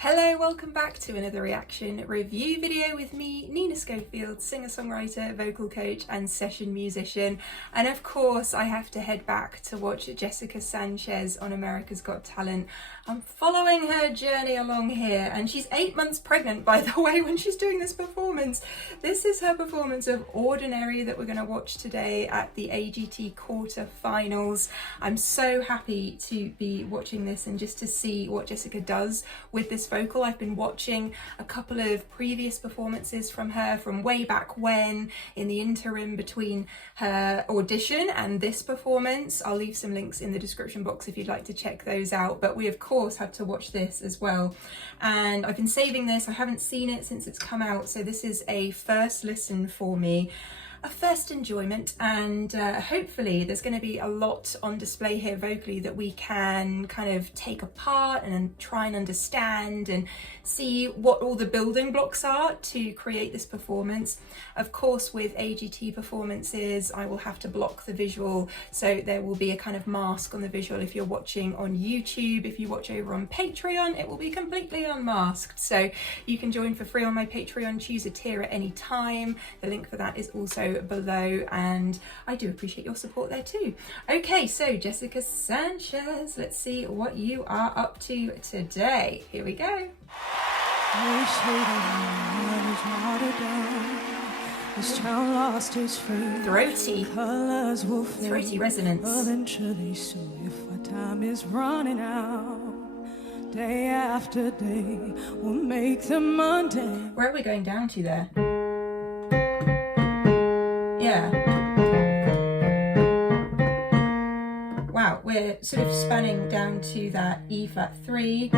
Hello, welcome back to another reaction review video with me, Nina Schofield, singer-songwriter, vocal coach and session musician. And of course I have to head back to watch Jessica Sanchez on America's Got Talent. I'm following her journey along here, and she's 8 months pregnant, by the way, when she's doing this performance. This is her performance of Ordinary that we're going to watch today at the AGT quarterfinals. I'm so happy to be watching this and just to see what Jessica does with this vocal. I've been watching a couple of previous performances from her from way back when, in the interim between her audition and this performance. I'll leave some links in the description box if you'd like to check those out, but we of course had to watch this as well. And I've been saving this, I haven't seen it since it's come out, so this is a first listen for me, a first enjoyment, and hopefully there's going to be a lot on display here vocally that we can kind of take apart and try and understand and see what all the building blocks are to create this performance. Of course, with AGT performances I will have to block the visual, so there will be a kind of mask on the visual. If you're watching on YouTube, if you watch over on Patreon, it will be completely unmasked, so you can join for free on my Patreon. Choose a tier at any time. The link for that is also below, and I do appreciate your support there too. Okay, so Jessica Sanchez, let's see what you are up to today. Here we go. Throaty resonance. Eventually, so if our time is running out, day after day we'll make them mundane. Where are we going down to there? Yeah. Wow, we're sort of spanning down to that E flat 3,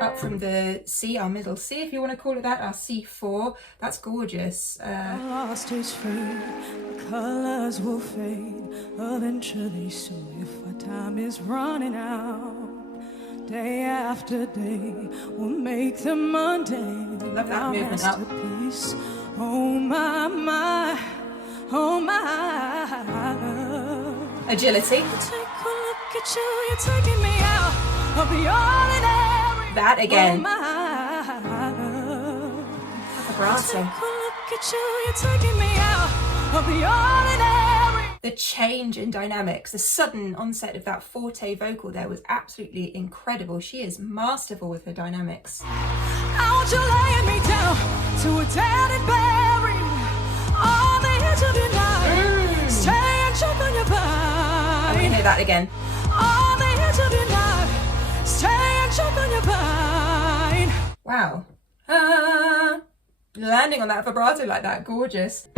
up from the C, our middle C, if you want to call it that, our C4. That's gorgeous. Lost is free, the colors will fade eventually, so if our time is running out, day after day we'll make them mundane. Love that movement up. Oh my, my. Oh my, agility. Take a look at you, you're taking me out of the ordinary. That again. Oh my, vibrato. take a look at you, you're taking me out of the ordinary. The change in dynamics, the sudden onset of that forte vocal there was absolutely incredible. She is masterful with her dynamics. I want you laying me down to a dead and buried on the edge of your night. Stay and choke on your vine. I'm gonna hear that again. On the edge of your night. Stay and choke on your vine. Wow. Landing on that vibrato like that, gorgeous.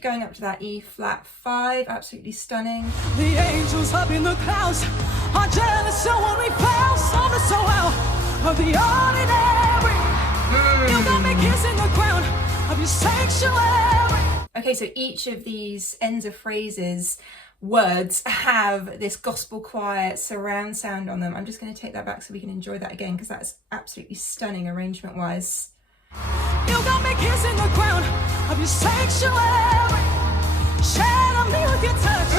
Going up to that E flat 5, absolutely stunning. The angels up in the clouds are jealous of when we fell so well of the ordinary. You got me kissing the ground of your sanctuary. Okay, so each of these ends of phrases, words, have this gospel choir surround sound on them. I'm just going to take that back so we can enjoy that again, because that's absolutely stunning arrangement wise. You got me kissing the ground of your sanctuary. Shadow me with your touch.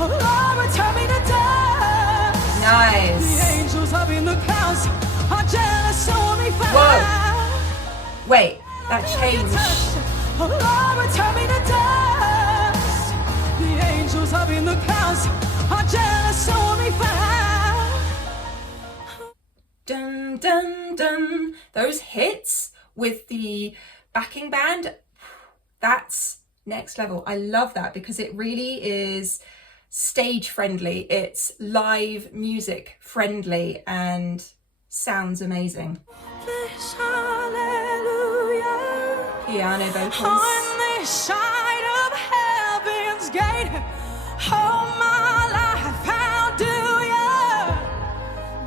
Oh Lord, return me to dust. Nice. The angels up in the clouds are jealous of me. Whoa. Wait, that changed. Oh Lord, return me to dust. The angels up in the clouds are jealous of me. Dun dun dun. Those hits with the backing band, that's next level. I love that because it really is stage friendly. It's live music friendly and sounds amazing. Piano vocals. On this side of heaven's gate, all my life, how do you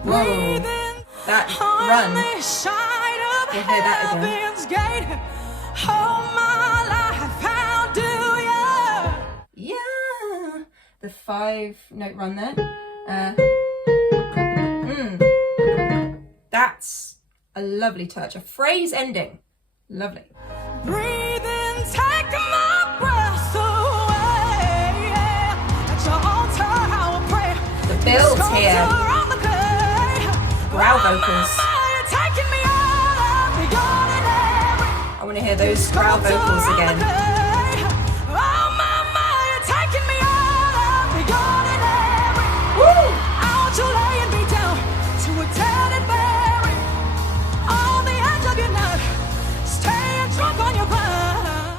breathe in? That On run. this side of We'll hear that again. heaven's gate, all my life, how do you? Yeah. The 5-note run there. That's a lovely touch. A phrase ending. Lovely. Breathe in, take my breath away. At your altar, I will pray. The build here. On the clay. growl vocals. I want to hear those growl vocals again. Woo!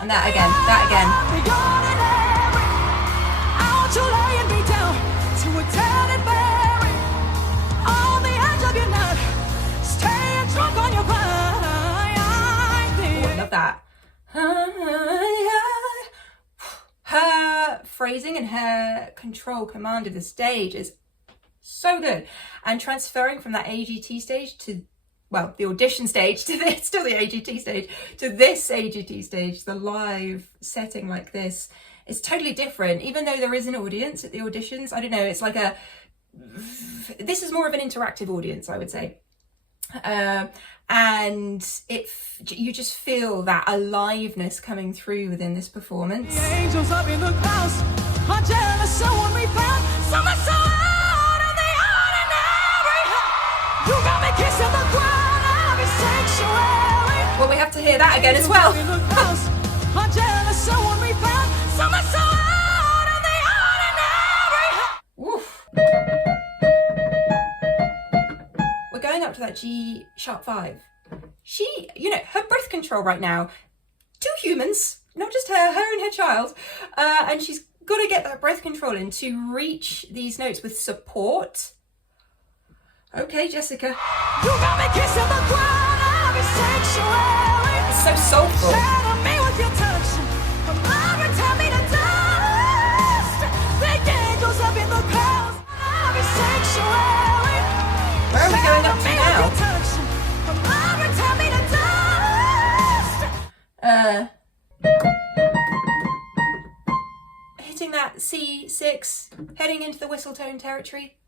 And that again, that again. Love that. Her phrasing and her control, command of the stage is so good. And transferring from that AGT stage to, well, the audition stage to this, still the AGT stage, to this AGT stage, the live setting like this, is totally different. Even though there is an audience at the auditions, I don't know, it's like this is more of an interactive audience, I would say. And you just feel that aliveness coming through within this performance. The angels up in the clouds are jealous, someone we found, someone so out of the ordinary. You got me kissing the ground of your sanctuary. Well, we have to hear that again as well. In the clouds are jealous, someone we found, someone so out of the ordinary. Oof. We're going up to that G sharp 5. She, you know, her breath control right now, 2 humans, not just her and her child, and she's got to get that breath control in to reach these notes with support. Okay, Jessica. You got me kissing the ground of your sanctuary. It's so soulful. Shadow me with your touch. Come on, return me to dust. The angels up in the clouds of your sanctuary. Where are we going up to now? Come on, return me to dust. Hitting that C6, heading into the whistle tone territory.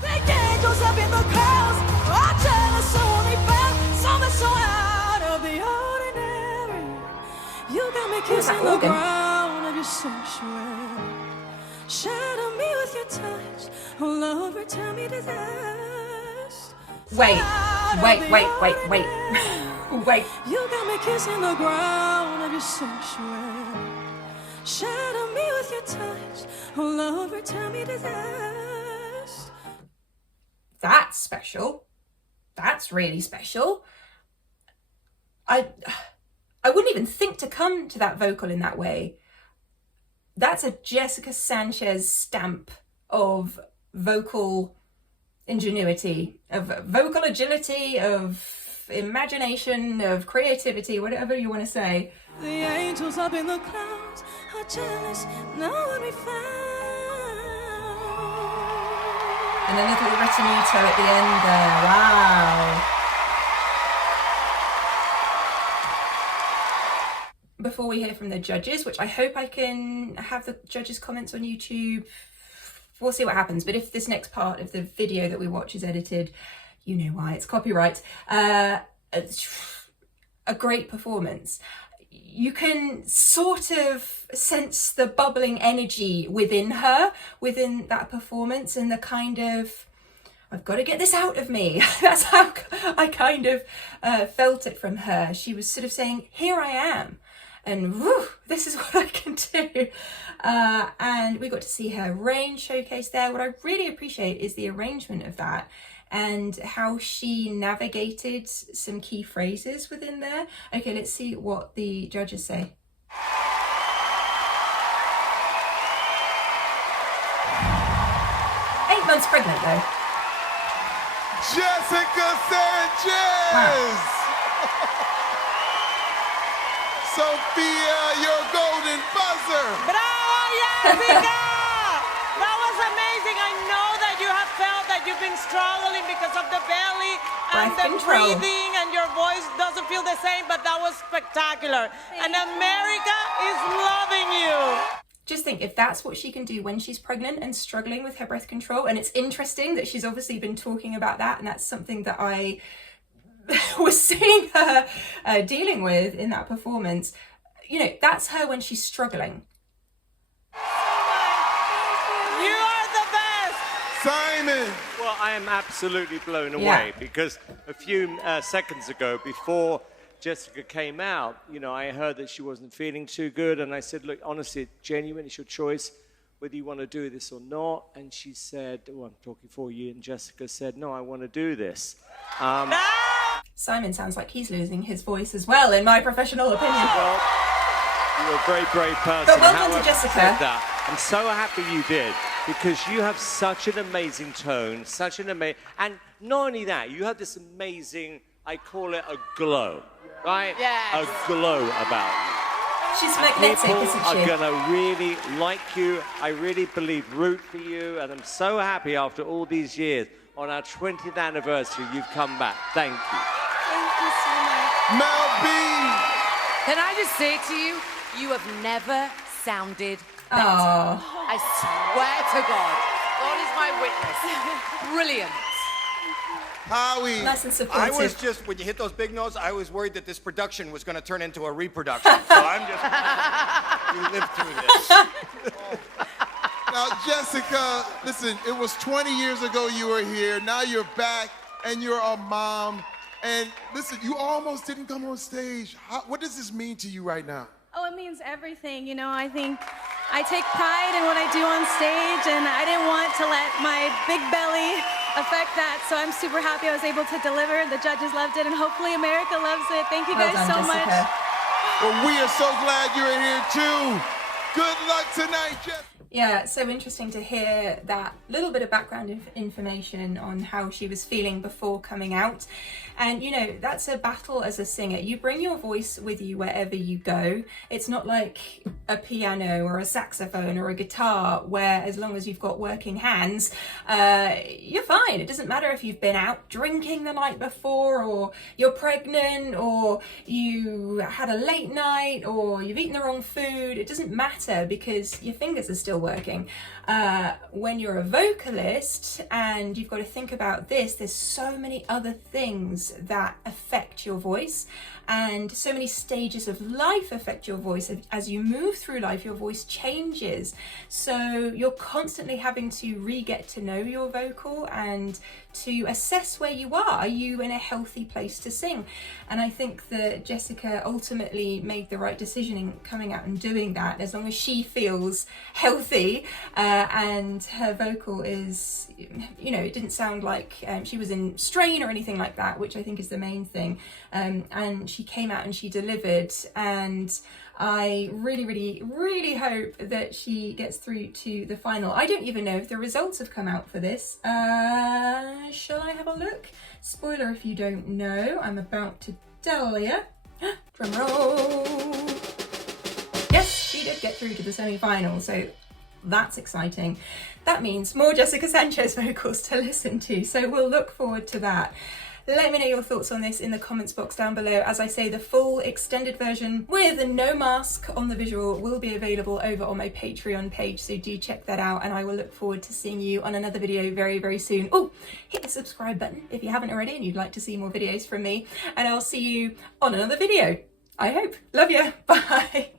The angels up in the clouds are jealous, so only found something so out of the ordinary. You got me kissing the ground of your sanctuary. Shadow me with your touch. Oh Lord, return me to dust. Wait. Wait. You got me kissing the ground of your sanctuary. Shadow me with your touch. Oh Lord, return me to dust. That's special. That's really special. I wouldn't even think to come to that vocal in that way. That's a Jessica Sanchez stamp of vocal ingenuity, of vocal agility, of imagination, of creativity, whatever you want to say. The angels up in the clouds are jealous, no one we found. And a little ritornito at the end there. Wow. Before we hear from the judges, which I hope I can have the judges' comments on YouTube. We'll see what happens. But if this next part of the video that we watch is edited, you know why, it's copyright. A great performance. You can sort of sense the bubbling energy within her, within that performance, and the kind of, I've got to get this out of me. That's how I kind of felt it from her. She was sort of saying, here I am, and whew, this is what I can do. And we got to see her range showcased there. What I really appreciate is the arrangement of that, and how she navigated some key phrases within there. Okay, let's see what the judges say. 8 months pregnant though. Jessica Sanchez! Wow. Sophia, your golden buzzer! Bravo, Jessica! That was amazing. I know that you have felt that you've been struggling because of the belly and Breath the control. breathing, and your voice doesn't feel the same, but that was spectacular. And America is loving you. Just think, if that's what she can do when she's pregnant and struggling with her breath control, and it's interesting that she's obviously been talking about that, and that's something that I was seeing her dealing with in that performance. You know, that's her when she's struggling. You are the best. Sign Simon. Well, I am absolutely blown away because a few seconds ago, before Jessica came out, you know, I heard that she wasn't feeling too good, and I said, look, honestly, genuine, it's your choice whether you want to do this or not. And she said, oh, I'm talking for you, and Jessica said, no, I want to do this. Simon sounds like he's losing his voice as well, in my professional opinion. Well, you're a very brave person. But well done to However, Jessica. said that, I'm so happy you did, because you have such an amazing tone, such an amazing, and not only that, you have this amazing, I call it a glow, right? Yes. A glow about you. She's magnetic, People isn't are she? gonna really like you. I really believe, root for you, and I'm so happy after all these years, on our 20th anniversary, you've come back. Thank you. Thank you so much. Mel B. Can I just say to you, you have never sounded better. Oh. I swear to God. God is my witness. Brilliant. Howie. Nice and supportive. I was just, when you hit those big notes, I was worried that this production was going to turn into a reproduction. So I'm just, you lived through this. Now, Jessica, listen, it was 20 years ago you were here. Now you're back, and you're a mom. And listen, you almost didn't come on stage. What does this mean to you right now? Oh, it means everything. You know, I think I take pride in what I do on stage, and I didn't want to let my big belly affect that. So I'm super happy I was able to deliver. The judges loved it, and hopefully America loves it. Thank you Well guys done, so Jessica. much. Well, we are so glad you're here, too. Good luck tonight, Jessica. Yeah, it's so interesting to hear that little bit of background information on how she was feeling before coming out. And, you know, that's a battle as a singer. You bring your voice with you wherever you go. It's not like a piano or a saxophone or a guitar where as long as you've got working hands, you're fine. It doesn't matter if you've been out drinking the night before, or you're pregnant, or you had a late night, or you've eaten the wrong food. It doesn't matter because your fingers are still working. When you're a vocalist and you've got to think about this, there's so many other things that affect your voice, and so many stages of life affect your voice. As you move through life, your voice changes. So you're constantly having to re-get to know your vocal and to assess where you are. Are you in a healthy place to sing? And I think that Jessica ultimately made the right decision in coming out and doing that, as long as she feels healthy and her vocal is, you know, it didn't sound like she was in strain or anything like that, which I think is the main thing. And she came out and she delivered, and I really, really, really hope that she gets through to the final. I don't even know if the results have come out for this. Shall I have a look? Spoiler if you don't know, I'm about to tell you. Drum roll. Yes, she did get through to the semi-final, so that's exciting. That means more Jessica Sanchez vocals to listen to, so we'll look forward to that. Let me know your thoughts on this in the comments box down below. As I say, the full extended version with no mask on the visual will be available over on my Patreon page, so do check that out, and I will look forward to seeing you on another video very, very soon. Oh, hit the subscribe button if you haven't already and you'd like to see more videos from me, and I'll see you on another video, I hope. Love you. Bye.